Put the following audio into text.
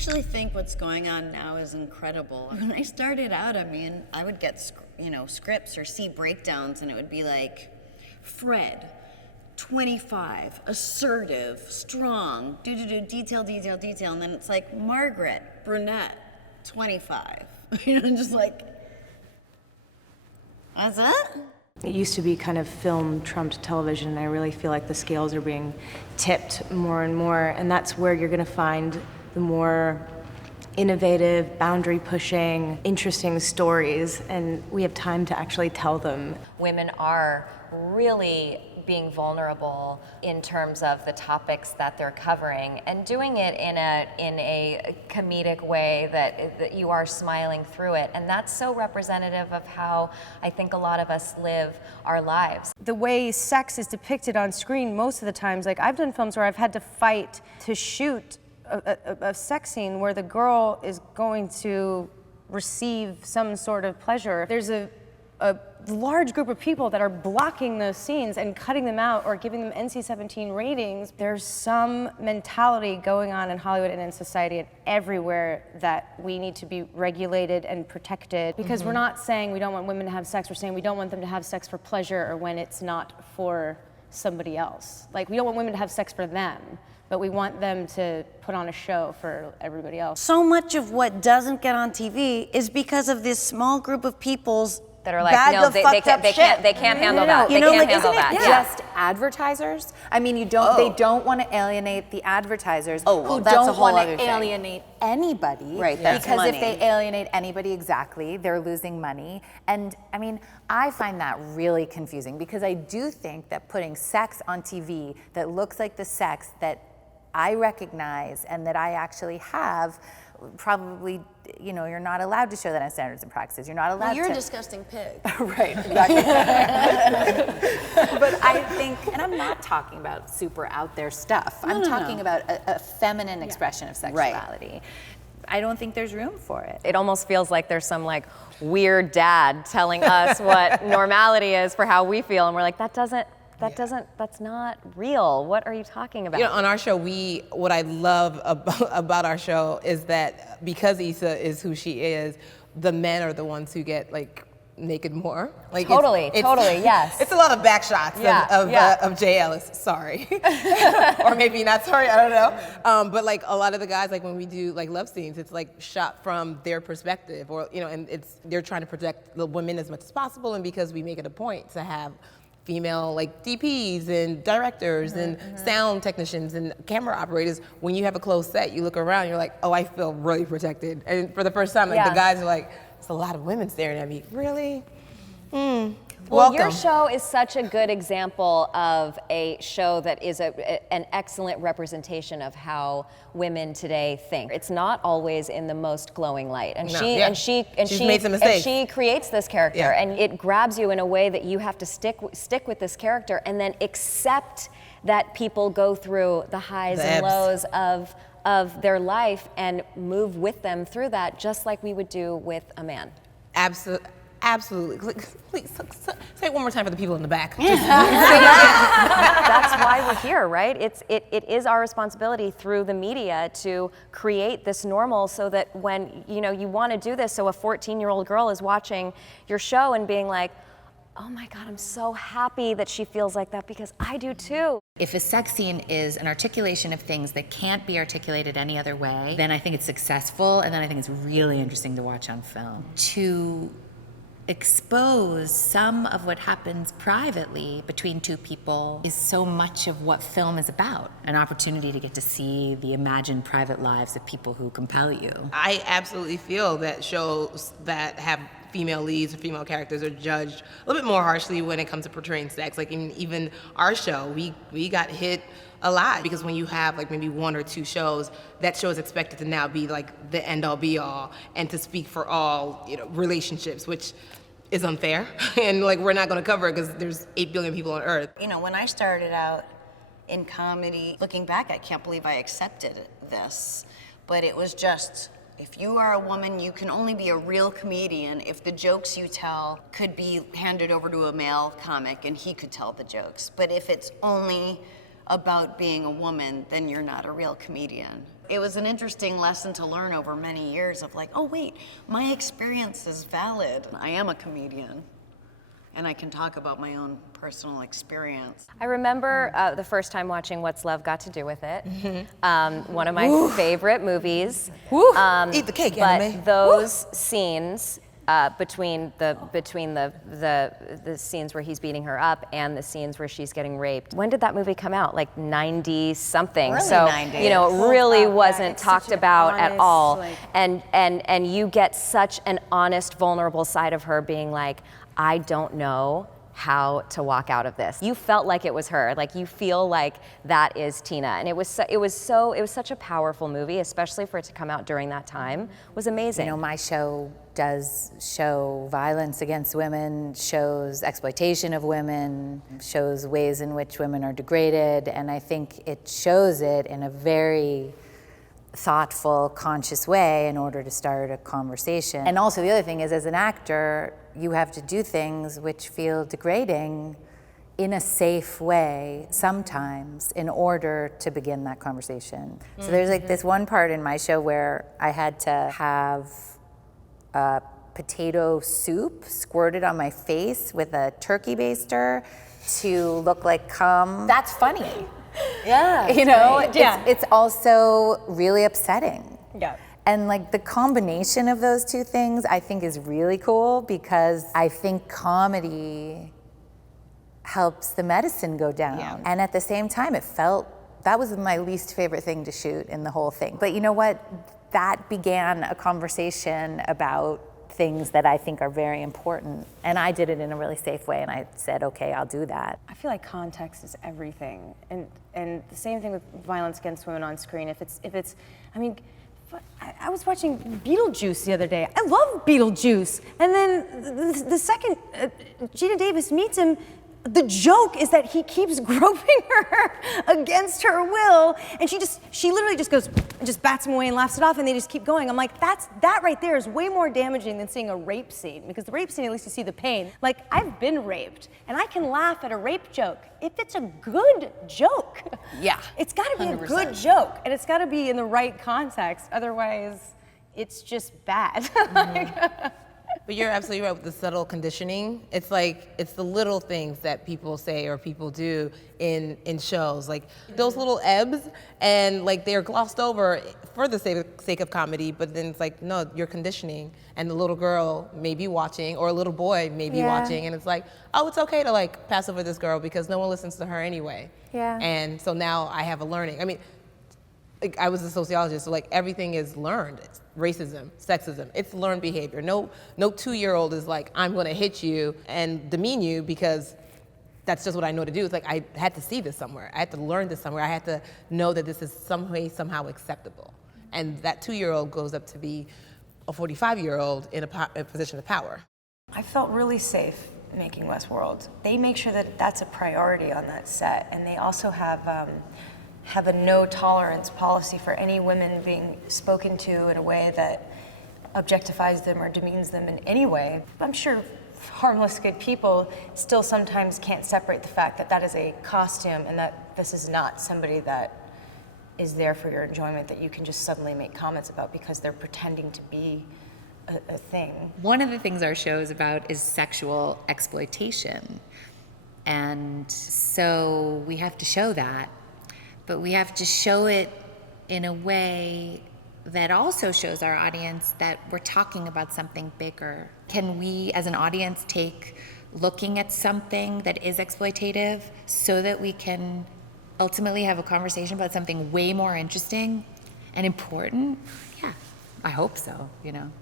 actually think what's going on now is incredible. When I started out, I mean, I would get, scripts or see breakdowns, and it would be like, Fred, 25, assertive, strong, detail, and then it's like, Margaret, brunette, 25. Just like, that's it? It used to be kind of film trumped television, and I really feel like the scales are being tipped more and more, and that's where you're gonna find the more innovative, boundary-pushing, interesting stories, and we have time to actually tell them. Women are really being vulnerable in terms of the topics that they're covering, and doing it in a comedic way that you are smiling through it, and that's so representative of how I think a lot of us live our lives. The way sex is depicted on screen most of the times, like I've done films where I've had to fight to shoot a sex scene where the girl is going to receive some sort of pleasure. There's a large group of people that are blocking those scenes and cutting them out or giving them NC-17 ratings. There's some mentality going on in Hollywood and in society and everywhere that we need to be regulated and protected, because we're not saying we don't want women to have sex, we're saying we don't want them to have sex for pleasure or when it's not for somebody else. Like, we don't want women to have sex for them, but we want them to put on a show for everybody else. So much of what doesn't get on TV is because of this small group of people's That are like, no, they can't handle that. They can't handle that. Just advertisers? I mean, they don't want to alienate the advertisers who that's a don't whole want other to thing. alienate anybody. Right, that's because money. if they alienate anybody, exactly, they're losing money. And I mean, I find that really confusing, because I do think that putting sex on TV that looks like the sex that I recognize and that I actually have, probably, you're not allowed to show that on Standards and Practices. You're not allowed Well, you're to. a disgusting pig. Right, exactly. But I think, and I'm not talking about super out there stuff. I'm talking about a feminine expression of sexuality. I don't think there's room for it. It almost feels like there's some like weird dad telling us what normality is for how we feel, and we're like, that's not real. What are you talking about? On our show, what I love about our show is that because Issa is who she is, the men are the ones who get like naked more. Like totally, yes. It's a lot of back shots of Jay Ellis. Sorry, or maybe not sorry. I don't know. But like a lot of the guys, like when we do like love scenes, it's like shot from their perspective, or and they're trying to protect the women as much as possible, and because we make it a point to have female like DPs and directors and sound technicians and camera operators, when you have a closed set, you look around, you're like, oh, I feel really protected. And for the first time, like the guys are like, it's a lot of women staring at me. Really? Well, your show is such a good example of a show that is an excellent representation of how women today think. It's not always in the most glowing light, and she's made some mistakes. And she creates this character, and it grabs you in a way that you have to stick with this character, and then accept that people go through the highs and lows of their life and move with them through that, just like we would do with a man. Absolutely. Please say it one more time for the people in the back. That's why we're here, right? It is our responsibility through the media to create this normal, so that when you want to do this, so a 14-year-old girl is watching your show and being like, oh my God, I'm so happy that she feels like that, because I do too. If a sex scene is an articulation of things that can't be articulated any other way, then I think it's successful, and then I think it's really interesting to watch on film. To expose some of what happens privately between two people is so much of what film is about. An opportunity to get to see the imagined private lives of people who compel you. I absolutely feel that shows that have female leads or female characters are judged a little bit more harshly when it comes to portraying sex. Like even our show, we got hit a lot, because when you have like maybe one or two shows, that show is expected to now be like the end all be all and to speak for all relationships, which is unfair. And like we're not going to cover it because there's 8 billion people on Earth. When I started out in comedy, looking back, I can't believe I accepted this, but it was just, if you are a woman, you can only be a real comedian if the jokes you tell could be handed over to a male comic and he could tell the jokes. But if it's only about being a woman, then you're not a real comedian. It was an interesting lesson to learn over many years of like, oh wait, my experience is valid. I am a comedian, and I can talk about my own personal experience. I remember the first time watching What's Love Got to Do with It. One of my favorite movies. Eat the cake, but anime. those scenes between the scenes where he's beating her up and the scenes where she's getting raped. When did that movie come out? Like 90 something. Early So 90s. you know, it really wasn't it's talked such an about at honest, all. like- And you get such an honest, vulnerable side of her being like, I don't know how to walk out of this. You felt like it was her. Like you feel like that is Tina. And it was such a powerful movie, especially for it to come out during that time. It was amazing. You know, my show does show violence against women, shows exploitation of women, shows ways in which women are degraded, and I think it shows it in a very thoughtful, conscious way in order to start a conversation. And also the other thing is, as an actor, you have to do things which feel degrading in a safe way sometimes in order to begin that conversation. So there's like this one part in my show where I had to have potato soup squirted on my face with a turkey baster to look like cum. That's funny. Yeah. You know, Yeah. it's also really upsetting. Yeah. And like the combination of those two things I think is really cool because I think comedy helps the medicine go down. Yeah. And at the same time, that was my least favorite thing to shoot in the whole thing. But you know what? That began a conversation about things that I think are very important. And I did it in a really safe way, and I said, okay, I'll do that. I feel like context is everything, and the same thing with violence against women on screen. If it's, I mean, I was watching Beetlejuice the other day. I love Beetlejuice, and then the second Gina Davis meets him, the joke is that he keeps groping her against her will, and she literally just goes, and just bats him away and laughs it off, and they just keep going. I'm like, that right there is way more damaging than seeing a rape scene, because the rape scene, at least you see the pain. Like, I've been raped, and I can laugh at a rape joke if it's a good joke. Yeah. It's gotta be 100%. a good joke, and it's gotta be in the right context, otherwise it's just bad. But you're absolutely right with the subtle conditioning. It's like, it's the little things that people say or people do in shows. Like those little ebbs, and like they're glossed over for the sake of comedy, but then it's like, no, you're conditioning. And the little girl may be watching, or a little boy may be watching, and it's like, oh, it's okay to like pass over this girl because no one listens to her anyway. Yeah. And so now I have a learning. I mean, like, I was a sociologist, so like everything is learned. It's racism, sexism, it's learned behavior. No 2-year-old is like, I'm gonna hit you and demean you because that's just what I know to do. It's like, I had to see this somewhere. I had to learn this somewhere. I had to know that this is some way, somehow acceptable. And that 2-year-old goes up to be a 45-year-old in a position of power. I felt really safe making Westworld. They make sure that that's a priority on that set, and they also have a no tolerance policy for any women being spoken to in a way that objectifies them or demeans them in any way. I'm sure harmless, good people still sometimes can't separate the fact that that is a costume and that this is not somebody that is there for your enjoyment that you can just suddenly make comments about because they're pretending to be a thing. One of the things our show is about is sexual exploitation. And so we have to show that, but we have to show it in a way that also shows our audience that we're talking about something bigger. Can we, as an audience, take looking at something that is exploitative so that we can ultimately have a conversation about something way more interesting and important? Yeah, I hope so, you know.